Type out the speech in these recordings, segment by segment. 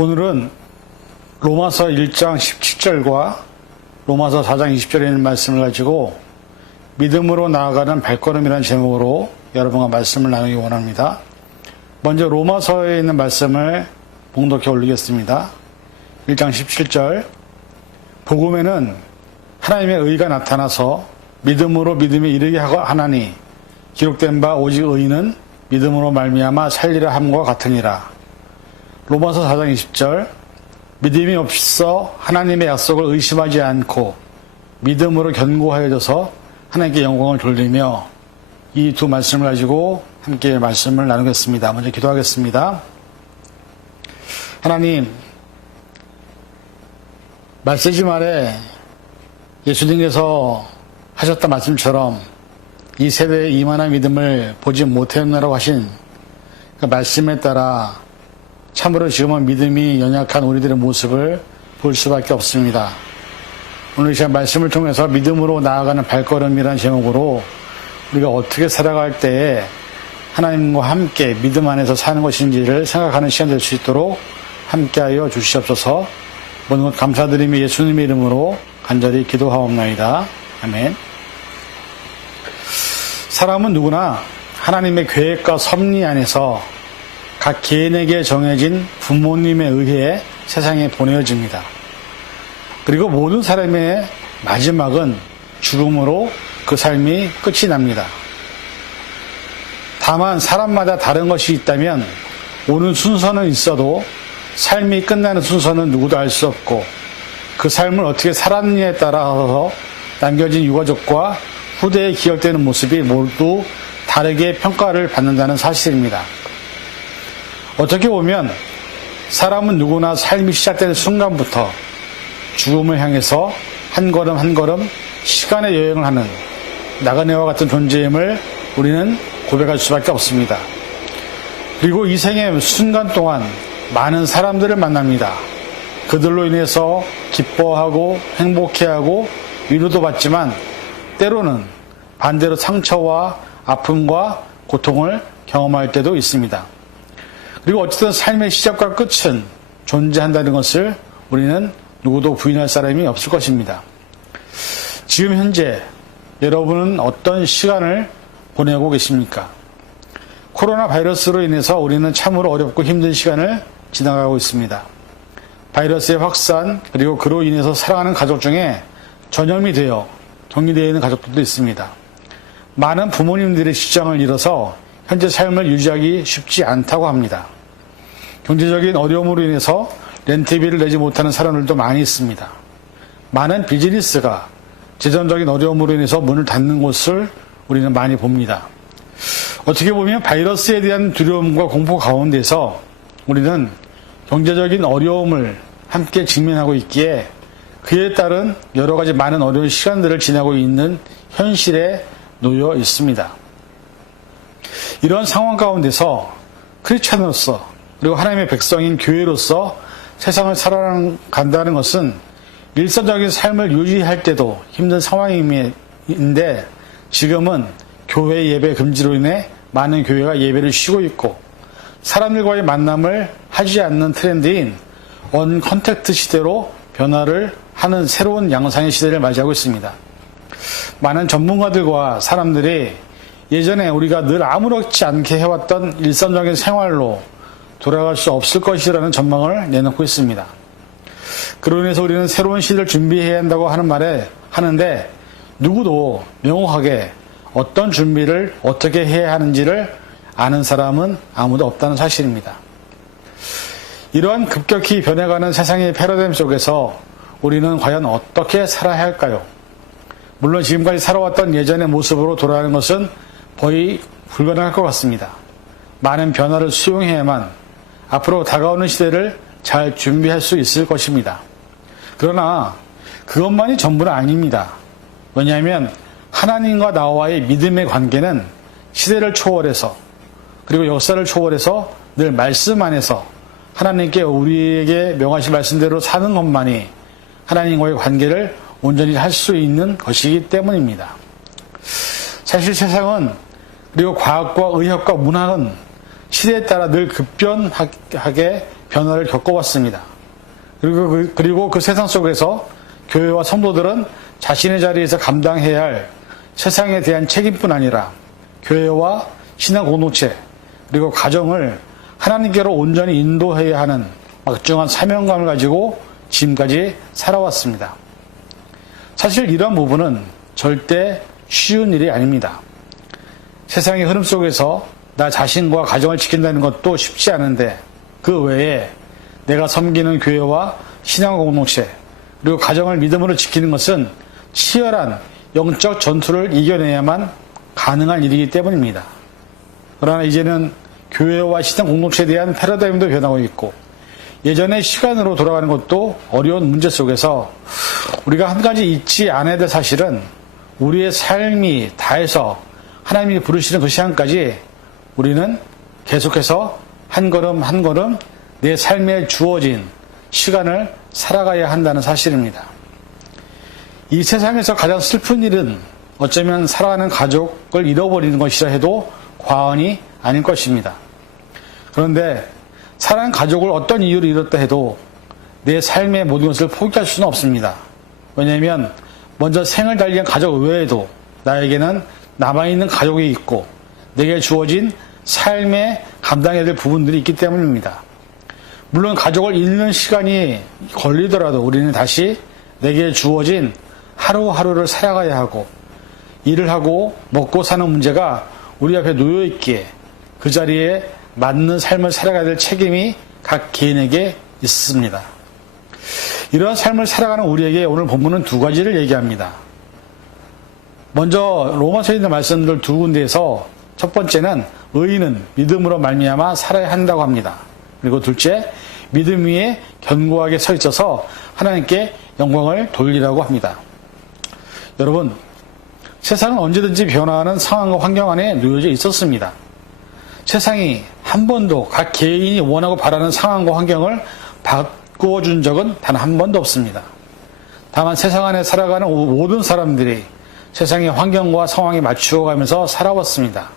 오늘은 로마서 1장 17절과 로마서 4장 20절에 있는 말씀을 가지고 믿음으로 나아가는 발걸음이라는 제목으로 여러분과 말씀을 나누기 원합니다. 먼저 로마서에 있는 말씀을 봉독해 올리겠습니다. 1장 17절 복음에는 하나님의 의가 나타나서 믿음으로 믿음에 이르게 하나니 기록된 바 오직 의인은 믿음으로 말미암아 살리라 함과 같으니라. 로마서 4장 20절 믿음이 없어 하나님의 약속을 의심하지 않고 믿음으로 견고하여져서 하나님께 영광을 돌리며, 이 두 말씀을 가지고 함께 말씀을 나누겠습니다. 먼저 기도하겠습니다. 하나님, 말세지 말에 예수님께서 하셨던 말씀처럼 이 세대에 이만한 믿음을 보지 못했느라고 하신 그 말씀에 따라 참으로 지금은 믿음이 연약한 우리들의 모습을 볼 수밖에 없습니다. 오늘 이 시간 말씀을 통해서 믿음으로 나아가는 발걸음이라는 제목으로 우리가 어떻게 살아갈 때에 하나님과 함께 믿음 안에서 사는 것인지를 생각하는 시간 될 수 있도록 함께하여 주시옵소서. 모든 것 감사드리며 예수님의 이름으로 간절히 기도하옵나이다. 아멘. 사람은 누구나 하나님의 계획과 섭리 안에서 각 개인에게 정해진 부모님에 의해 세상에 보내어집니다. 그리고 모든 사람의 마지막은 죽음으로 그 삶이 끝이 납니다. 다만 사람마다 다른 것이 있다면 오는 순서는 있어도 삶이 끝나는 순서는 누구도 알 수 없고, 그 삶을 어떻게 살았느냐에 따라서 남겨진 유가족과 후대에 기억되는 모습이 모두 다르게 평가를 받는다는 사실입니다. 어떻게 보면 사람은 누구나 삶이 시작되는 순간부터 죽음을 향해서 한 걸음 한 걸음 시간의 여행을 하는 나그네와 같은 존재임을 우리는 고백할 수밖에 없습니다. 그리고 이 생의 순간 동안 많은 사람들을 만납니다. 그들로 인해서 기뻐하고 행복해하고 위로도 받지만 때로는 반대로 상처와 아픔과 고통을 경험할 때도 있습니다. 그리고 어쨌든 삶의 시작과 끝은 존재한다는 것을 우리는 누구도 부인할 사람이 없을 것입니다. 지금 현재 여러분은 어떤 시간을 보내고 계십니까? 코로나 바이러스로 인해서 우리는 참으로 어렵고 힘든 시간을 지나가고 있습니다. 바이러스의 확산, 그리고 그로 인해서 사랑하는 가족 중에 전염이 되어 격리되어 있는 가족들도 있습니다. 많은 부모님들의 직장을 잃어서 현재 삶을 유지하기 쉽지 않다고 합니다. 경제적인 어려움으로 인해서 렌트비를 내지 못하는 사람들도 많이 있습니다. 많은 비즈니스가 재정적인 어려움으로 인해서 문을 닫는 곳을 우리는 많이 봅니다. 어떻게 보면 바이러스에 대한 두려움과 공포 가운데서 우리는 경제적인 어려움을 함께 직면하고 있기에 그에 따른 여러 가지 많은 어려운 시간들을 지나고 있는 현실에 놓여 있습니다. 이런 상황 가운데서 크리스찬으로서, 그리고 하나님의 백성인 교회로서 세상을 살아간다는 것은 일상적인 삶을 유지할 때도 힘든 상황인데, 지금은 교회 예배 금지로 인해 많은 교회가 예배를 쉬고 있고 사람들과의 만남을 하지 않는 트렌드인 원 컨택트 시대로 변화를 하는 새로운 양상의 시대를 맞이하고 있습니다. 많은 전문가들과 사람들이 예전에 우리가 늘 아무렇지 않게 해왔던 일상적인 생활로 돌아갈 수 없을 것이라는 전망을 내놓고 있습니다. 그로 인해서 우리는 새로운 시대를 준비해야 한다고 하는데 누구도 명확하게 어떤 준비를 어떻게 해야 하는지를 아는 사람은 아무도 없다는 사실입니다. 이러한 급격히 변해가는 세상의 패러다임 속에서 우리는 과연 어떻게 살아야 할까요? 물론 지금까지 살아왔던 예전의 모습으로 돌아가는 것은 거의 불가능할 것 같습니다. 많은 변화를 수용해야만 앞으로 다가오는 시대를 잘 준비할 수 있을 것입니다. 그러나 그것만이 전부는 아닙니다. 왜냐하면 하나님과 나와의 믿음의 관계는 시대를 초월해서, 그리고 역사를 초월해서 늘 말씀 안에서 하나님께 우리에게 명하신 말씀대로 사는 것만이 하나님과의 관계를 온전히 할 수 있는 것이기 때문입니다. 사실 세상은, 그리고 과학과 의학과 문학은 시대에 따라 늘 급변하게 변화를 겪어왔습니다. 그리고 그 세상 속에서 교회와 성도들은 자신의 자리에서 감당해야 할 세상에 대한 책임뿐 아니라 교회와 신앙 공동체 그리고 가정을 하나님께로 온전히 인도해야 하는 막중한 사명감을 가지고 지금까지 살아왔습니다. 사실 이러한 부분은 절대 쉬운 일이 아닙니다. 세상의 흐름 속에서 나 자신과 가정을 지킨다는 것도 쉽지 않은데 그 외에 내가 섬기는 교회와 신앙 공동체 그리고 가정을 믿음으로 지키는 것은 치열한 영적 전투를 이겨내야만 가능한 일이기 때문입니다. 그러나 이제는 교회와 신앙 공동체에 대한 패러다임도 변하고 있고 예전의 시간으로 돌아가는 것도 어려운 문제 속에서 우리가 한 가지 잊지 않아야 될 사실은 우리의 삶이 다해서 하나님이 부르시는 그 시간까지 우리는 계속해서 한 걸음 한 걸음 내 삶에 주어진 시간을 살아가야 한다는 사실입니다. 이 세상에서 가장 슬픈 일은 어쩌면 사랑하는 가족을 잃어버리는 것이라 해도 과언이 아닐 것입니다. 그런데 사랑하는 가족을 어떤 이유로 잃었다 해도 내 삶의 모든 것을 포기할 수는 없습니다. 왜냐하면 먼저 생을 달리한 가족 외에도 나에게는 남아있는 가족이 있고 내게 주어진 삶에 감당해야 될 부분들이 있기 때문입니다. 물론 가족을 잃는 시간이 걸리더라도 우리는 다시 내게 주어진 하루하루를 살아가야 하고 일을 하고 먹고 사는 문제가 우리 앞에 놓여있기에 그 자리에 맞는 삶을 살아가야 될 책임이 각 개인에게 있습니다. 이러한 삶을 살아가는 우리에게 오늘 본문은 두 가지를 얘기합니다. 먼저 로마서에 있는 말씀들 두 군데에서 첫 번째는 의인은 믿음으로 말미암아 살아야 한다고 합니다. 그리고 둘째, 믿음 위에 견고하게 서 있어서 하나님께 영광을 돌리라고 합니다. 여러분, 세상은 언제든지 변화하는 상황과 환경 안에 놓여져 있었습니다. 세상이 한 번도 각 개인이 원하고 바라는 상황과 환경을 바꾸어 준 적은 단 한 번도 없습니다. 다만 세상 안에 살아가는 모든 사람들이 세상의 환경과 상황에 맞추어 가면서 살아왔습니다.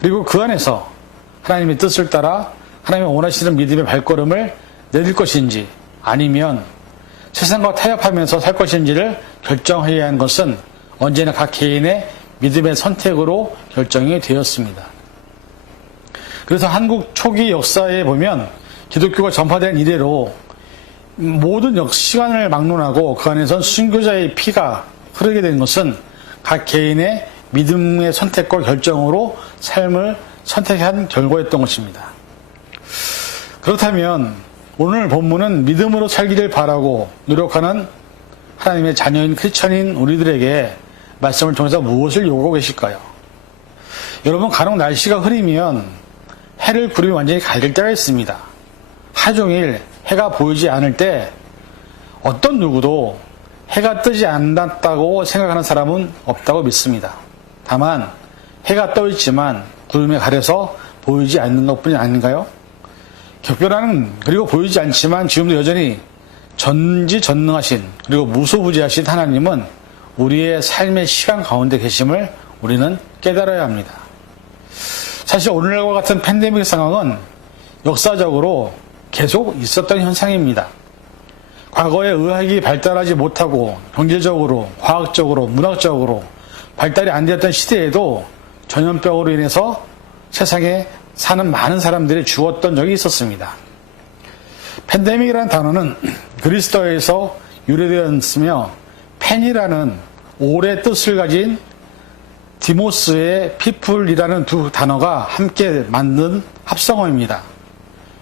그리고 그 안에서 하나님의 뜻을 따라 하나님이 원하시는 믿음의 발걸음을 내릴 것인지 아니면 세상과 타협하면서 살 것인지를 결정해야 하는 것은 언제나 각 개인의 믿음의 선택으로 결정이 되었습니다. 그래서 한국 초기 역사에 보면 기독교가 전파된 이래로 모든 시간을 막론하고 그 안에선 순교자의 피가 흐르게 된 것은 각 개인의 믿음의 선택과 결정으로 삶을 선택한 결과였던 것입니다. 그렇다면 오늘 본문은 믿음으로 살기를 바라고 노력하는 하나님의 자녀인 크리스천인 우리들에게 말씀을 통해서 무엇을 요구하고 계실까요? 여러분, 간혹 날씨가 흐리면 해를 구름이 완전히 가릴 때가 있습니다. 하종일 해가 보이지 않을 때 어떤 누구도 해가 뜨지 않았다고 생각하는 사람은 없다고 믿습니다. 다만 해가 떠 있지만 구름에 가려서 보이지 않는 것뿐이 아닌가요? 격변하는 그리고 보이지 않지만 지금도 여전히 전지전능하신 그리고 무소부지하신 하나님은 우리의 삶의 시간 가운데 계심을 우리는 깨달아야 합니다. 사실 오늘과 같은 팬데믹 상황은 역사적으로 계속 있었던 현상입니다. 과거에 의학이 발달하지 못하고 경제적으로, 과학적으로, 문학적으로 발달이 안 되었던 시대에도 전염병으로 인해서 세상에 사는 많은 사람들이 죽었던 적이 있었습니다. 팬데믹이라는 단어는 그리스어에서 유래되었으며 팬이라는 오래 뜻을 가진 디모스의 피플이라는 두 단어가 함께 만든 합성어입니다.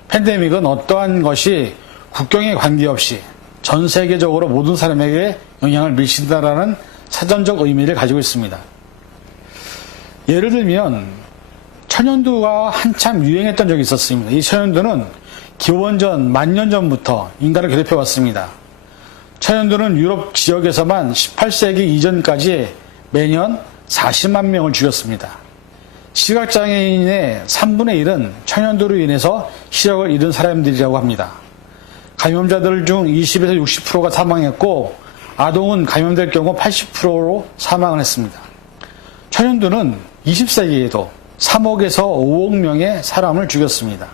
팬데믹은 어떠한 것이 국경에 관계없이 전 세계적으로 모든 사람에게 영향을 미친다라는 사전적 의미를 가지고 있습니다. 예를 들면 천연두가 한참 유행했던 적이 있었습니다. 이 천연두는 기원전 10,000년 전부터 인간을 괴롭혀 왔습니다. 천연두는 유럽 지역에서만 18세기 이전까지 매년 40만 명을 죽였습니다. 시각장애인의 3분의 1은 천연두로 인해서 시력을 잃은 사람들이라고 합니다. 감염자들 중 20에서 60%가 사망했고 아동은 감염될 경우 80%로 사망을 했습니다. 천연두는 20세기에도 3억에서 5억 명의 사람을 죽였습니다.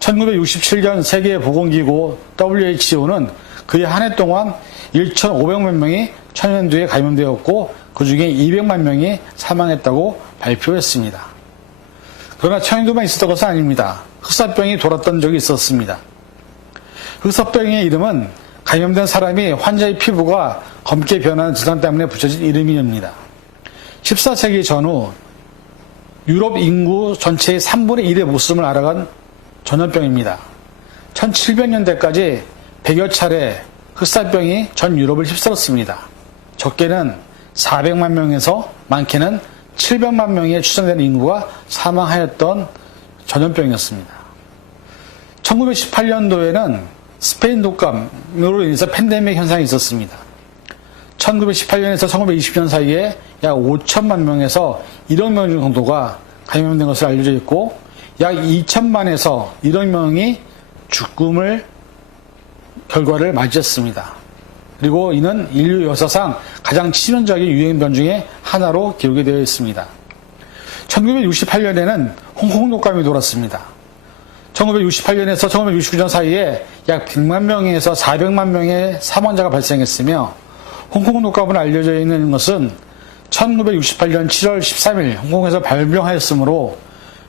1967년 세계보건기구 WHO는 그해 한 해 동안 1,500만 명이 천연두에 감염되었고 그 중에 200만 명이 사망했다고 발표했습니다. 그러나 천연두만 있었던 것은 아닙니다. 흑사병이 돌았던 적이 있었습니다. 흑사병의 이름은 감염된 사람이 환자의 피부가 검게 변하는 증상 때문에 붙여진 이름입니다. 14세기 전후 유럽 인구 전체의 3분의 1의 목숨을 앗아간 전염병입니다. 1700년대까지 100여 차례 흑사병이 전 유럽을 휩쓸었습니다. 적게는 400만 명에서 많게는 700만 명의 추정되는 인구가 사망하였던 전염병이었습니다. 1918년도에는 스페인 독감으로 인해서 팬데믹 현상이 있었습니다. 1918년에서 1920년 사이에 약 5천만 명에서 1억 명 정도가 감염된 것으로 알려져 있고 약 2천만에서 1억 명이 죽음을 결과를 맞이했습니다. 그리고 이는 인류 역사상 가장 치명적인 유행병 중에 하나로 기록이 되어 있습니다. 1968년에는 홍콩 독감이 돌았습니다. 1968년에서 1969년 사이에 약 100만 명에서 400만 명의 사망자가 발생했으며 홍콩 독감으로 알려져 있는 것은 1968년 7월 13일 홍콩에서 발병하였으므로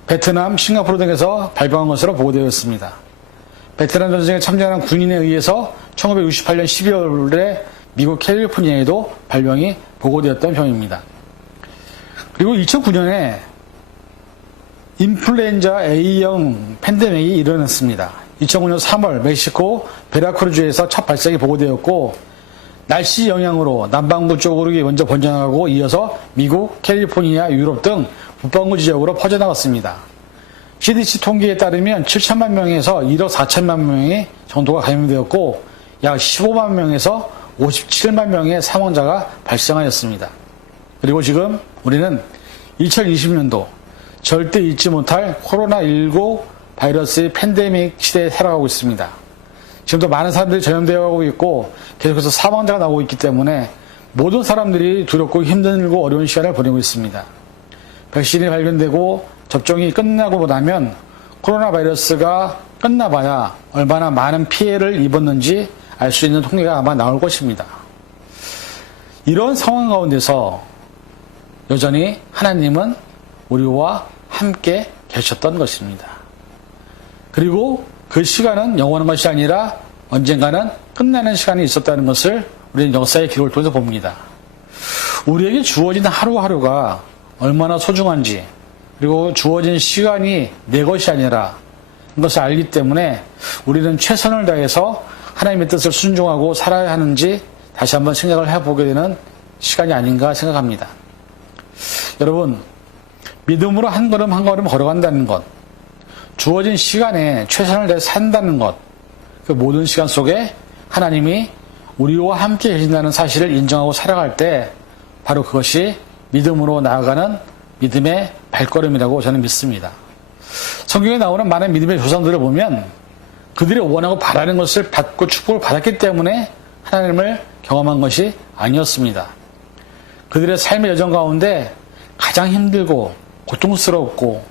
베트남, 싱가포르 등에서 발병한 것으로 보고되어 있습니다. 베트남 전쟁에 참전한 군인에 의해서 1968년 12월에 미국 캘리포니아에도 발병이 보고되었던 병입니다. 그리고 2009년에 인플루엔자 A형 팬데믹이 일어났습니다. 2009년 3월 멕시코 베라크루즈에서 첫 발생이 보고되었고 날씨 영향으로 남반구 쪽으로 먼저 번져나가고 이어서 미국, 캘리포니아, 유럽 등 북반구 지역으로 퍼져나갔습니다. CDC 통계에 따르면 7천만 명에서 1억 4천만 명이 정도가 감염되었고 약 15만 명에서 57만 명의 사망자가 발생하였습니다. 그리고 지금 우리는 2020년도 절대 잊지 못할 코로나19 바이러스의 팬데믹 시대에 살아가고 있습니다. 지금도 많은 사람들이 전염되어 있고 계속해서 사망자가 나오고 있기 때문에 모든 사람들이 두렵고 힘들고 어려운 시간을 보내고 있습니다. 백신이 발견되고 접종이 끝나고 나면 코로나 바이러스가 끝나봐야 얼마나 많은 피해를 입었는지 알 수 있는 통계가 아마 나올 것입니다. 이런 상황 가운데서 여전히 하나님은 우리와 함께 계셨던 것입니다. 그리고 그 시간은 영원한 것이 아니라 언젠가는 끝나는 시간이 있었다는 것을 우리는 역사의 기록을 통해서 봅니다. 우리에게 주어진 하루하루가 얼마나 소중한지 그리고 주어진 시간이 내 것이 아니라 것을 알기 때문에 우리는 최선을 다해서 하나님의 뜻을 순종하고 살아야 하는지 다시 한번 생각을 해보게 되는 시간이 아닌가 생각합니다. 여러분, 믿음으로 한 걸음 한 걸음 걸어간다는 것, 주어진 시간에 최선을 다해 산다는 것, 그 모든 시간 속에 하나님이 우리와 함께 계신다는 사실을 인정하고 살아갈 때 바로 그것이 믿음으로 나아가는 믿음의 발걸음이라고 저는 믿습니다. 성경에 나오는 많은 믿음의 조상들을 보면 그들이 원하고 바라는 것을 받고 축복을 받았기 때문에 하나님을 경험한 것이 아니었습니다. 그들의 삶의 여정 가운데 가장 힘들고 고통스럽고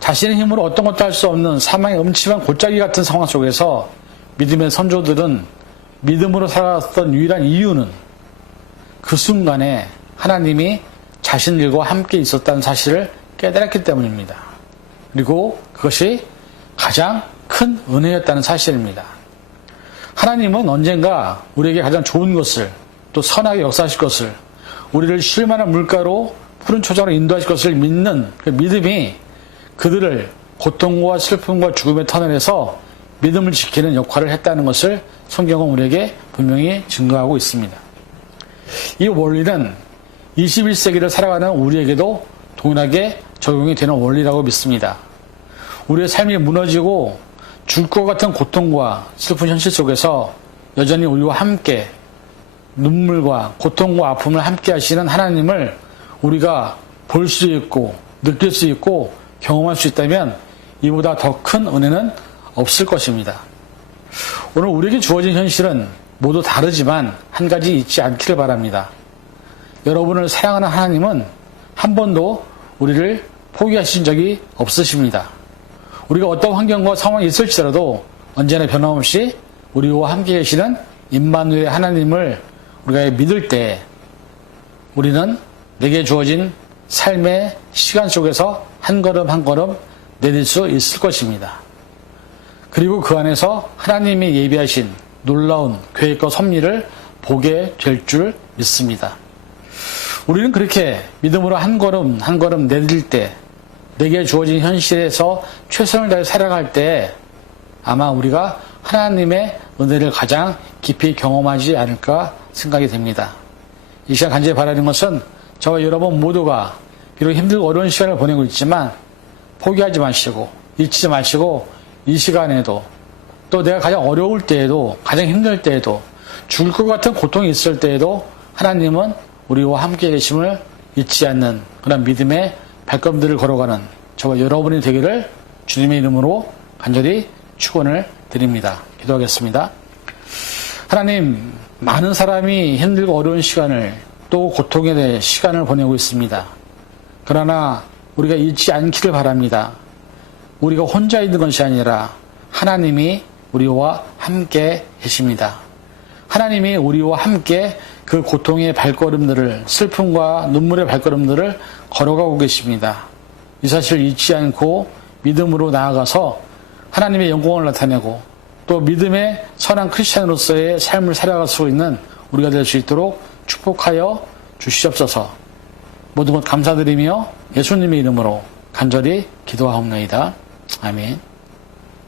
자신의 힘으로 어떤 것도 할 수 없는 사망의 음침한 골짜기 같은 상황 속에서 믿음의 선조들은 믿음으로 살아왔던 유일한 이유는 그 순간에 하나님이 자신들과 함께 있었다는 사실을 깨달았기 때문입니다. 그리고 그것이 가장 큰 은혜였다는 사실입니다. 하나님은 언젠가 우리에게 가장 좋은 것을 또 선하게 역사하실 것을 우리를 쉴만한 물가로 푸른 초장으로 인도하실 것을 믿는 그 믿음이 그들을 고통과 슬픔과 죽음의 터널에서 믿음을 지키는 역할을 했다는 것을 성경은 우리에게 분명히 증거하고 있습니다. 이 원리는 21세기를 살아가는 우리에게도 동일하게 적용이 되는 원리라고 믿습니다. 우리의 삶이 무너지고 죽을 것 같은 고통과 슬픈 현실 속에서 여전히 우리와 함께 눈물과 고통과 아픔을 함께 하시는 하나님을 우리가 볼 수 있고 느낄 수 있고 경험할 수 있다면 이보다 더 큰 은혜는 없을 것입니다. 오늘 우리에게 주어진 현실은 모두 다르지만 한 가지 잊지 않기를 바랍니다. 여러분을 사랑하는 하나님은 한 번도 우리를 포기하신 적이 없으십니다. 우리가 어떤 환경과 상황이 있을지라도 언제나 변함없이 우리와 함께 계시는 임마누엘 하나님을 우리가 믿을 때 우리는 내게 주어진 삶의 시간 속에서 한 걸음 한 걸음 내릴 수 있을 것입니다. 그리고 그 안에서 하나님이 예비하신 놀라운 계획과 섭리를 보게 될 줄 믿습니다. 우리는 그렇게 믿음으로 한 걸음 한 걸음 내릴 때 내게 주어진 현실에서 최선을 다해 살아갈 때 아마 우리가 하나님의 은혜를 가장 깊이 경험하지 않을까 생각이 됩니다. 이 시간 간절히 바라는 것은 저와 여러분 모두가 비록 힘들고 어려운 시간을 보내고 있지만 포기하지 마시고 잊지 마시고 이 시간에도 또 내가 가장 어려울 때에도 가장 힘들 때에도 죽을 것 같은 고통이 있을 때에도 하나님은 우리와 함께 계심을 잊지 않는 그런 믿음의 발걸음들을 걸어가는 저와 여러분이 되기를 주님의 이름으로 간절히 축원을 드립니다. 기도하겠습니다. 하나님, 많은 사람이 힘들고 어려운 시간을 또 고통에 대해 시간을 보내고 있습니다. 그러나 우리가 잊지 않기를 바랍니다. 우리가 혼자 있는 것이 아니라 하나님이 우리와 함께 계십니다. 하나님이 우리와 함께 그 고통의 발걸음들을, 슬픔과 눈물의 발걸음들을 걸어가고 계십니다. 이 사실을 잊지 않고 믿음으로 나아가서 하나님의 영광을 나타내고 또 믿음의 선한 크리스찬으로서의 삶을 살아갈 수 있는 우리가 될 수 있도록 축복하여 주시옵소서. 모든 것 감사드리며 예수님의 이름으로 간절히 기도하옵나이다. 아멘.